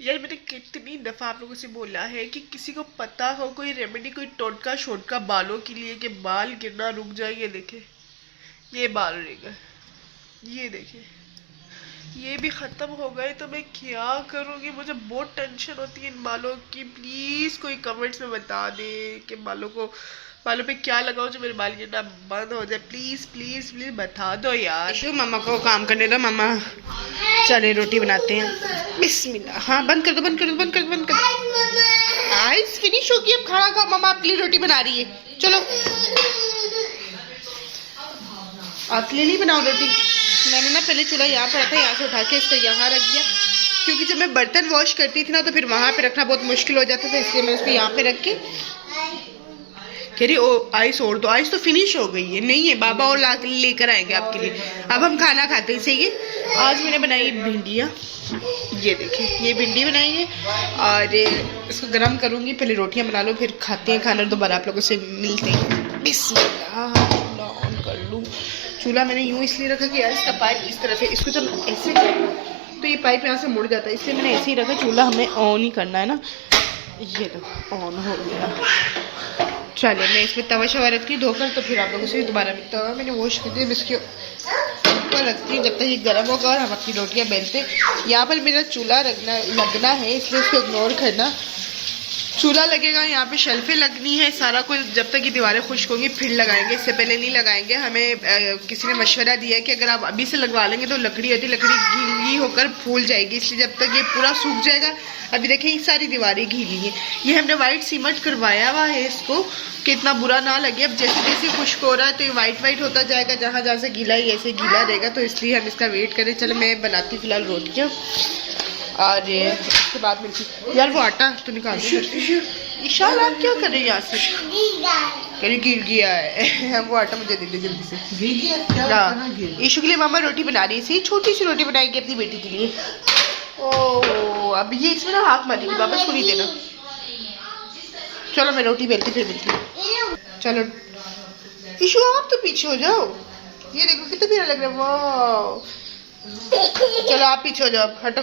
यार मैंने कितनी दफा आप लोगों से बोला है कि किसी को पता हो कोई रेमेडी, कोई टोटका शोटका बालों के लिए कि बाल गिरना रुक जाए। ये देखे, ये बाल रह गए, ये देखे, ये भी खत्म हो गए। तो मैं क्या करूँगी? मुझे बहुत टेंशन होती है इन बालों की। प्लीज कोई कमेंट्स में बता दे कि बालों पे क्या लगाओ जो मेरे बाल गिरना बंद हो जाए। प्लीज प्लीज प्लीज बता दो यार। इशू मम्मा को काम करने दो। मम्मा चले रोटी बनाते हैं। बिस्मिल्लाह। हाँ बंद कर दो, बंद कर दो, बंद कर दो, बंद कर दो। आइस फिनिश होगी, अब खाना खाओ। मम्मा आपके लिए रोटी बना रही है, चलो आपके लिए नहीं बनाओ रोटी। मैंने ना पहले चूल्हा यहाँ पर रखा, यहाँ से उठा के इसको यहाँ रख दिया, क्योंकि जब मैं बर्तन वॉश करती थी ना तो फिर वहाँ पे रखना बहुत मुश्किल हो जाता था, इसलिए मैं इसको यहाँ पे रख के कह रही ओ आइस और दो। आइस तो फिनिश हो गई है, नहीं है बाबा और ला लेकर आएंगे आपके लिए। अब हम खाना खाते हैं। सही है, आज मैंने बनाई भिंडियाँ। ये देखिए, ये भिंडी बनाई है और इसको गर्म करूँगी। पहले रोटियाँ बना लो, फिर खाते हैं खाना, दोबारा आप लोगों से मिलते हैं। बिस्मिल्लाह। ऑन कर लूँ चूल्हा। मैंने यूँ इसलिए रखा कि यार इसका पाइप इस तरफ है, इसको जब ऐसे तो ये पाइप यहाँ से मुड़ जाता है, इसलिए मैंने ऐसे ही रखा। चूल्हा हमें ऑन ही करना है ना। ये तो ऑन हो गया। चलिए मैं इसमें तवा शवा रखती हूँ धोकर, तो फिर आप लोगों से दोबारा मिलता होगा। मैंने वॉश कर दिया, इसके ऊपर रखती हूँ जब तक ये गर्म होगा और हम अपनी रोटियाँ बेलते। यहाँ पर मेरा चूल्हा लगना है, इसलिए उसको इग्नोर करना। चूल्हा लगेगा, यहाँ पे शेल्फें लगनी है, सारा कुछ। जब तक ये दीवारें खुश्क होंगी फिर लगाएंगे, इससे पहले नहीं लगाएंगे। हमें किसी ने मशवरा दिया है कि अगर आप अभी से लगवा लेंगे तो लकड़ी गीली होकर फूल जाएगी, इसलिए जब तक ये पूरा सूख जाएगा। अभी देखें ये सारी दीवारें गीली हैं। ये हमने वाइट सीमेंट करवाया हुआ है इसको कि इतना बुरा ना लगे। अब जैसे जैसे खुश्क हो रहा है तो ये वाइट होता जाएगा, जहाँ जहाँ से गीला है ऐसे गीला रहेगा, तो इसलिए हम इसका वेट करें। चलो मैं बनाती फिलहाल रोटियाँ और उसके बाद मिलती। यार वो आटा तो निकाल दो। ईशान आप क्या कर रहे हैं यहाँ से? कहीं गिर गया है। वो आटा मुझे दे दे जल्दी से। ईशु के लिए मामा रोटी बना रही थी, छोटी सी रोटी बनाएगी अपनी बेटी के लिए। ओ अब ये इसमें ना हाथ मारेगी, वापस को नहीं देना। चलो मैं रोटी बेलती फिर मिलती हूँ। चलो ईशु आप तो पीछे हो जाओ। ये देखो कितना प्यारा लग रहा है, वाह। चलो आप पीछे हो जाओ, हटो।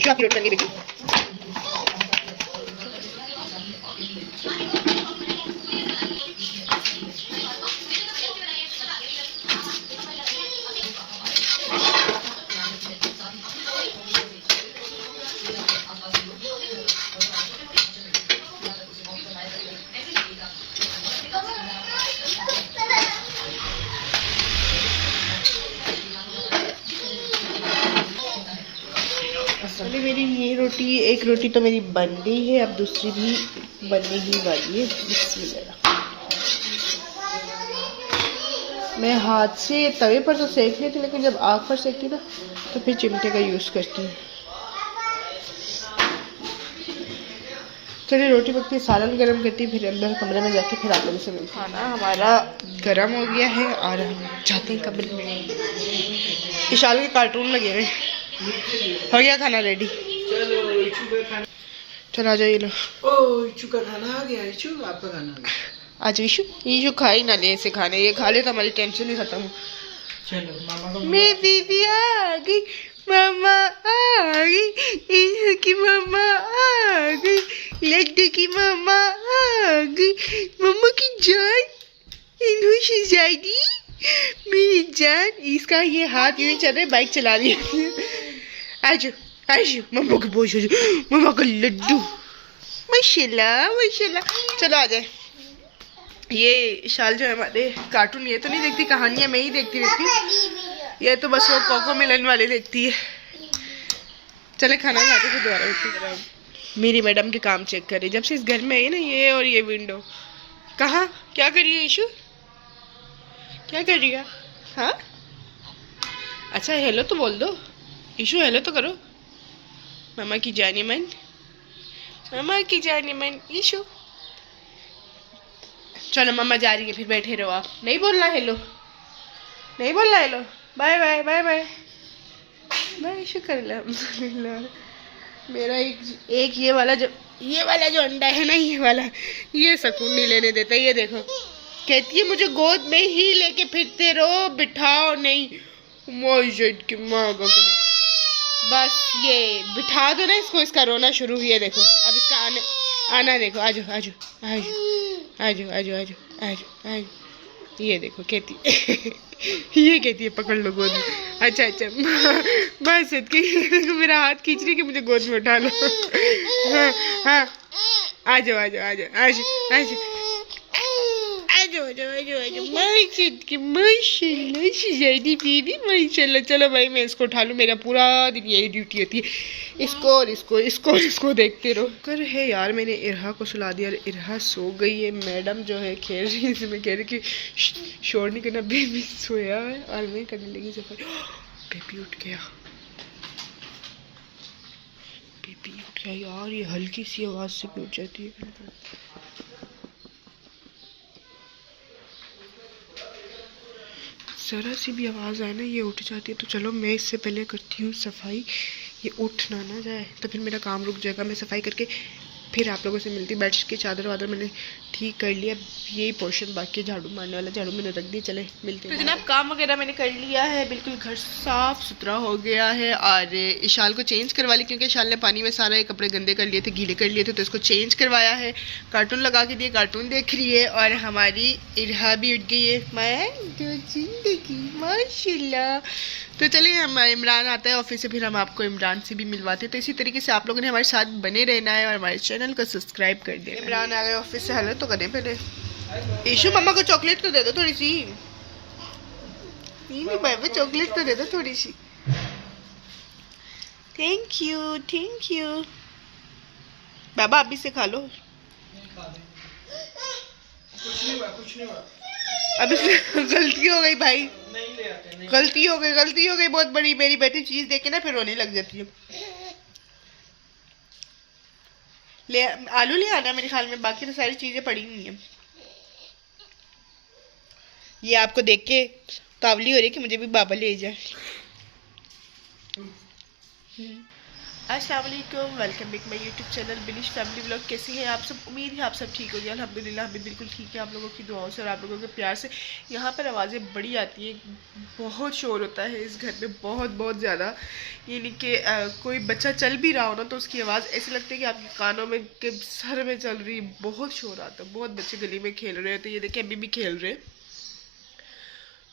चलो आपकी रोटी बन गई बेटी। चलिए मेरी ये रोटी, एक रोटी तो मेरी बन गई है, अब दूसरी भी बनने ही वाली है। बिस्मिल्लाह। मैं हाथ से तवे पर तो सेक लेती, लेकिन जब आग पर सेकती ना तो फिर चिमटे का यूज़ करती हूँ। चलिए रोटी पकती, सालन गरम करती, फिर अंदर कमरे में जाके फिर आप लोगों से मिलती। खाना हमारा गरम हो गया है और हम जाते हैं कमरे में। विशाल के कार्टून लगे हुए। हो गया खाना रेडी? चलो आ जाइए लो। ओ इशू का खाना आ गया। इशू आपका खाना आ गया। आज इशू खा ही ना ले ऐसे खाने, ये खा ले तो हमारी टेंशन ही खत्म। चलो मामा को मेरी दीदी आ गई, मामा आ गई, इशू की मामा आ गई, लड्डू की मामा आ गई, मामा की जान, इन्हों शहजादी, मेरी जान। इसका ये हाथ यूं चल रहा है, बाइक चला रही है। आजो आजो मम्मा के बोझ, मम्मा का लड्डू। माशाल्लाह माशाल्लाह। चलो आ जाए। ये शाल जो है हमारे कार्टून, ये तो नहीं देखती, कहानियां मैं ही देखती रहती हूँ। ये तो बस वो कोको मिलन वाले देखती है। चले खाना खाते फिर दोबारा उठी। मेरी मैडम के काम चेक कर रही जब से इस घर में आई ना, ये और ये विंडो। कहाँ क्या कर रही है ईशु, क्या कर रही है? हाँ अच्छा हेलो तो बोल दो ईशु, हेलो तो करो। मामा की जाने मन, मामा की जाने मन ईशु। चलो मम्मा जा रही है, फिर बैठे रहो आप। नहीं बोलना हेलो, नहीं बोलना hello. Bye bye bye bye bye. शुक्र अल्हम्दुलिल्लाह। मेरा एक ये वाला जो अंडा है ना, ये वाला, ये सुकून नहीं लेने देता। ये देखो, कहती है मुझे गोद में ही लेके फिरते रहो, बिठाओ नहीं। मोजेद की माँ का बस ये बिठा दो ना इसको, इसका रोना शुरू। ये देखो अब इसका आना देखो। आजो आजो आजो आजो आजो आजो आजो आजो। ये देखो कहती ये कहती है पकड़ लो गोद में। अच्छा अच्छा बस देखो मेरा हाथ खींच रही कि मुझे गोद में उठा लो। हाँ हाँ आजो आजो आजो आजो आजो आजो आजो आजो आजो। माशाल्लाह की माशाल्लाह शिजादी बीबी माशाल्लाह। चलो भाई मैं इसको उठा लूँ, मेरा पूरा दिन यही ड्यूटी होती है, इसको और इसको देखते रहो। कर है यार, मैंने इरहा को सुला दिया और इरहा सो गई है। मैडम जो है खेल रही है, इसमें कह रही कि शोर नहीं करना, बेबी सोया है। और मैं करने लगी सफाई। बेबी उठ गया, बेबी उठ गया यार। ये हल्की सी आवाज से भी उठ जाती है। जरा सी भी आवाज आए ना ये उठ जाती है। तो चलो मैं इससे पहले करती हूँ सफाई, ये उठ ना जाए, तो फिर मेरा काम रुक जाएगा। मैं सफाई करके फिर आप लोगों से मिलती। बेड की चादर वादर मैंने ठीक कर लिया, यही पोर्शन बाकी झाड़ू मारने वाला, झाड़ू मैंने रख दी। चले मिलते हैं। तो जनाब काम वगैरह मैंने कर लिया है, बिल्कुल घर साफ सुथरा हो गया है। और इशाल को चेंज करवा ली, क्योंकि इशाल ने पानी में सारे कपड़े गंदे कर लिए थे, गीले कर लिए थे, तो इसको चेंज करवाया है। कार्टून लगा के दिए, कार्टून देख रही है। और हमारी इरहा भी उठ गई है। मैं जिंदगी माशाल्लाह। तो चलिए हम इमरान आता है ऑफिस से, फिर हम आपको इमरान से भी मिलवाते हैं। तो इसी तरीके से आप लोगों ने हमारे साथ बने रहना है और हमारे चैनल को सब्सक्राइब कर देना। इमरान आ गए ऑफिस से, हेलो तो करें पहले। ईशु मम्मा को चॉकलेट तो दे दो थोड़ी सी। नहीं बाबा चॉकलेट तो दे दो थोड़ी सी। Thank you thank you. बाबा अभी से खा लो। कुछ नहीं हुआ। अब इसमें गलती हो गई भाई, गलती हो गई बहुत बड़ी। मेरी बेटी चीज देख के ना फिर रोने लग जाती है। ले आलू ले आना मेरे ख्याल में, बाकी तो सारी चीजें पड़ी हुई हैं। ये आपको देख के तावली हो रही है कि मुझे भी बाबा ले जाए। अस्सलाम वालेकुम, welcome back my YouTube channel बिलिश फैमिली व्लॉग। कैसे हैं आप सब? उम्मीद है आप सब ठीक हो गए। अल्हम्दुलिल्लाह हम भी बिल्कुल ठीक है, आप लोगों की दुआओं से और आप लोगों के प्यार से। यहाँ पर आवाज़ें बड़ी आती हैं, बहुत शोर होता है इस घर में, बहुत ज़्यादा। यानी कि कोई बच्चा चल भी रहा हो ना, तो उसकी आवाज़ ऐसे लगती है कि आपके कानों में के सर में चल रही। बहुत शोर आता है, बहुत बच्चे गली में खेल रहे होते हैं। ये देखिए अभी भी खेल रहे हैं।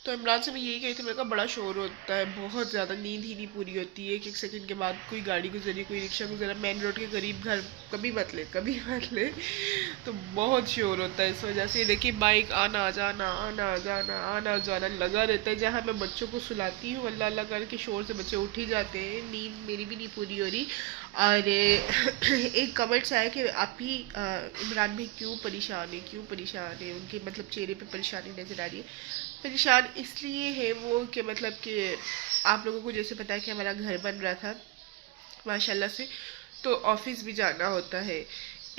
तो इमरान से मैं यही कही थी, मेरे का बड़ा शोर होता है, बहुत ज़्यादा, नींद ही नहीं पूरी होती है। एक सेकंड के बाद कोई गाड़ी गुजरी, कोई रिक्शा गुजरा, मेन रोड के करीब घर कभी मत ले तो बहुत शोर होता है। इस वजह से देखिए बाइक आना जाना लगा रहता है। जहाँ मैं बच्चों को सुलाती हूँ, अल्लाह अल्लाह करके शोर से बच्चे उठ ही जाते हैं। नींद मेरी भी नहीं पूरी हो रही। और एक कमेंट्स आया कि आप ही इमरान भाई क्यों परेशान है, उनके मतलब चेहरे पे परेशानी नज़र आ रही है। परेशान इसलिए है वो कि मतलब कि आप लोगों को जैसे पता है कि हमारा घर बन रहा था माशाल्लाह से, तो ऑफिस भी जाना होता है।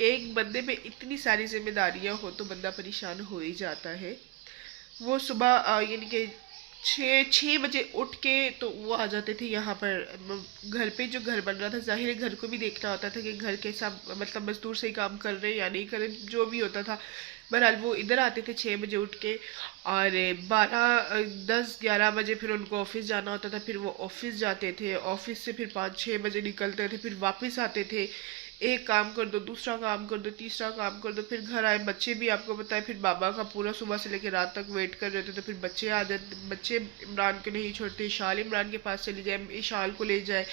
एक बंदे में इतनी सारी जिम्मेदारियां हो तो बंदा परेशान हो ही जाता है। वो सुबह यानी कि 6 बजे उठ के तो वो आ जाते थे यहाँ पर घर पे, जो घर बन रहा था। जाहिर है घर को भी देखना होता था कि घर कैसा, मतलब मजदूर सही काम कर रहे हैं या नहीं कर रहे, जो भी होता था। बहरहाल वो इधर आते थे 6 बजे उठ के, और 10-11 बजे फिर उनको ऑफिस जाना होता था। फिर वो ऑफिस जाते थे, ऑफिस से फिर 5-6 बजे निकलते थे, फिर वापस आते थे। एक काम कर दो, दूसरा काम कर दो, तीसरा काम कर दो, फिर घर आए। बच्चे भी आपको पता है, फिर बाबा का पूरा सुबह से लेकर रात तक वेट कर रहे थे। तो फिर बच्चे आ जाते, बच्चे इमरान को नहीं छोड़ते। इशाल इमरान के पास चली जाए, इशाल को ले जाए,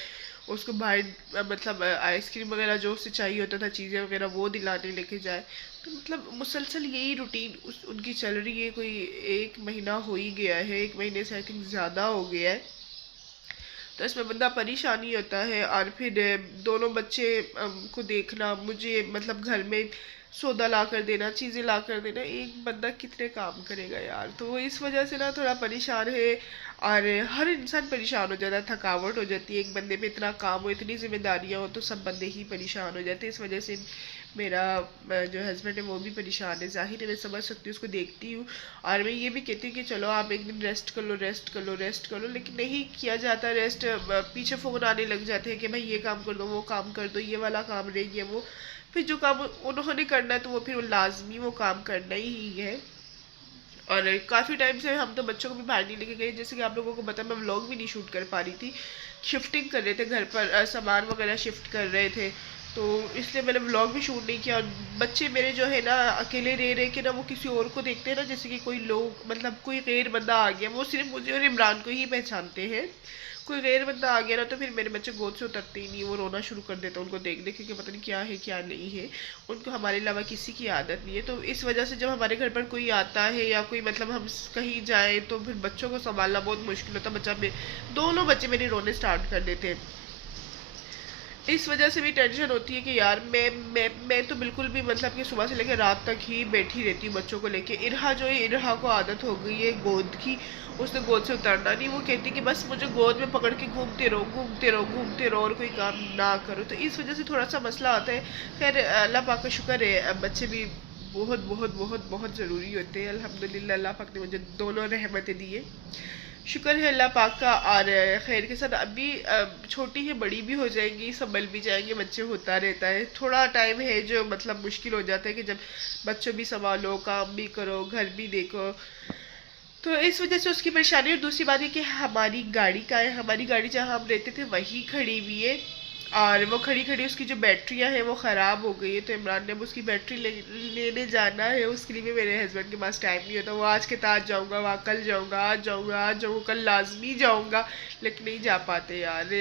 उसको बाहर मतलब आइसक्रीम वगैरह जो उससे चाहिए होता था, चीज़ें वगैरह वो दिलाने लेके जाए। तो मतलब मुसलसल यही रूटीन उनकी चल रही है। कोई 1 महीना हो ही गया है, 1 महीने से आई थिंक ज़्यादा हो गया है। तो इसमें बंदा परेशान ही होता है। और फिर दोनों बच्चे को देखना, मुझे मतलब घर में सौदा ला कर देना, चीज़ें ला कर देना, एक बंदा कितने काम करेगा यार। तो वो इस वजह से ना थोड़ा परेशान है। और हर इंसान परेशान हो जाता है, थकावट हो जाती है, एक बंदे पे इतना काम हो, इतनी जिम्मेदारियां हो, तो सब बंदे ही परेशान हो जाते हैं। इस वजह से मेरा जो हस्बैंड है वो भी परेशान है, जाहिर है मैं समझ सकती हूँ, उसको देखती हूँ। और मैं ये भी कहती हूँ कि चलो आप एक दिन रेस्ट कर लो, रेस्ट कर लो, रेस्ट कर लो, लेकिन नहीं किया जाता रेस्ट। पीछे फ़ोन आने लग जाते हैं कि भाई ये काम कर दो, वो काम कर दो, ये वाला काम रह गया वो। फिर जो काम उन्होंने करना है तो वो फिर वो लाजमी वो काम करना ही है। और काफ़ी टाइम से हम तो बच्चों को भी बाहर नहीं लेके गए, जैसे कि आप लोगों को पता मैं व्लॉग भी नहीं शूट कर पा रही थी। शिफ्टिंग कर रहे थे घर पर, सामान वगैरह शिफ्ट कर रहे थे, तो इसलिए मैंने व्लॉग भी शूट नहीं किया। और बच्चे मेरे जो है ना अकेले रह रहे के ना वो किसी और को देखते हैं ना, जैसे कि कोई लोग मतलब कोई गैर बंदा आ गया, वो सिर्फ मुझे और इमरान को ही पहचानते हैं। कोई गैर बंदा आ गया ना तो फिर मेरे बच्चे गोद से उतरते ही नहीं, वो रोना शुरू कर देते हैं उनको देख देख के, पता नहीं क्या है क्या नहीं है। उनको हमारे अलावा किसी की आदत नहीं है। तो इस वजह से जब हमारे घर पर कोई आता है या कोई मतलब हम कहीं जाए तो फिर बच्चों को संभालना बहुत मुश्किल होता है। दोनों बच्चे मेरे रोने स्टार्ट कर देते हैं। इस वजह से भी टेंशन होती है कि यार मैं तो बिल्कुल भी मतलब कि सुबह से लेकर रात तक ही बैठी रहती हूँ बच्चों को लेके। इरहा जो है, इरहा को आदत हो गई है गोद की, उसने गोद से उतरना नहीं। वो कहती कि बस मुझे गोद में पकड़ के घूमते रहो, घूमते रहो, घूमते रहो, और कोई काम ना करो। तो इस वजह से थोड़ा सा मसला आता है। खैर अल्लाह पाक का शुक्र है, बच्चे भी बहुत बहुत बहुत बहुत ज़रूरी होते हैं। अल्हम्दुलिल्लाह अल्लाह पाक ने मुझे दोनों रहमतें दी है, शुक्र है अल्लाह पाक का। और खैर के साथ अभी छोटी है, बड़ी भी हो जाएंगी, संभल भी जाएंगे, बच्चे होता रहता है। थोड़ा टाइम है जो मतलब मुश्किल हो जाता है कि जब बच्चों भी संभालो, काम भी करो, घर भी देखो, तो इस वजह से उसकी परेशानी। और दूसरी बात है कि हमारी गाड़ी का है, हमारी गाड़ी जहाँ हम रहते थे वही खड़ी हुई है, और वो खड़ी खड़ी उसकी जो बैटरियाँ हैं वो ख़राब हो गई है। तो इमरान ने अब उसकी बैटरी लेने जाना है, उसके लिए भी मेरे हस्बैंड के पास टाइम नहीं होता। वो आज के आज जाऊँगा, वहाँ कल जाऊँगा, आज जाऊँगा, आज जाऊँगा, कल लाजमी जाऊँगा, लेकिन नहीं जा पाते यार,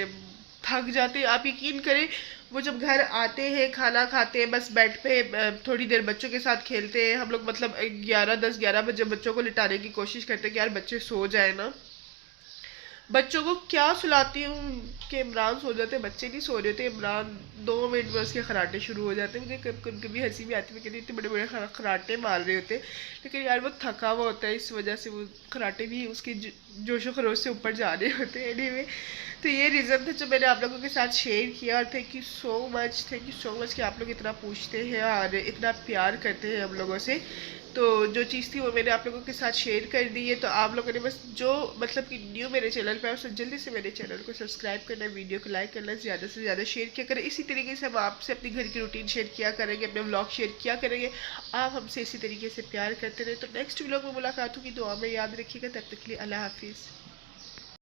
थक जाते। आप यकीन करें, वो जब घर आते हैं, खाना खाते हैं, बस बेड पे थोड़ी देर बच्चों के साथ खेलते हैं हम लोग, मतलब 11 बजे बच्चों को लिटाने की कोशिश करते हैं कि यार बच्चे सो जाए ना। बच्चों को क्या सुलाती हूँ कि इमरान सो जाते, बच्चे नहीं सो रहे होते। इमरान 2 मिनट में उसके खराटे शुरू हो जाते हैं। मुझे कभी कभी हंसी भी आती है, मैं कहती इतने बड़े बड़े खराटे मार रहे होते, लेकिन यार वो थका हुआ होता है, इस वजह से वो खराटे भी उसके जोशो खरोश से ऊपर जा रहे होते हैं। एनीवे, तो ये रीज़न था जो मैंने आप लोगों के साथ शेयर किया। और थैंक यू सो मच कि आप लोग इतना पूछते हैं और इतना प्यार करते हैं हम लोगों से। तो जो चीज़ थी वो मैंने आप लोगों के साथ शेयर कर दी है। तो आप लोगों ने बस जो मतलब कि न्यू मेरे चैनल पे, उससे जल्दी से मेरे चैनल को सब्सक्राइब करना, वीडियो को लाइक करना, ज़्यादा से ज़्यादा शेयर किया करें। इसी तरीके से हम आपसे अपनी घर की रूटीन शेयर किया करेंगे, अपने व्लॉग शेयर किया करेंगे। आप हमसे इसी तरीके से प्यार करते रहे। तो नेक्स्ट व्लॉग में मुलाकात होगी, दुआ में याद रखिएगा। तब तक के लिए अल्लाह हाफिज़।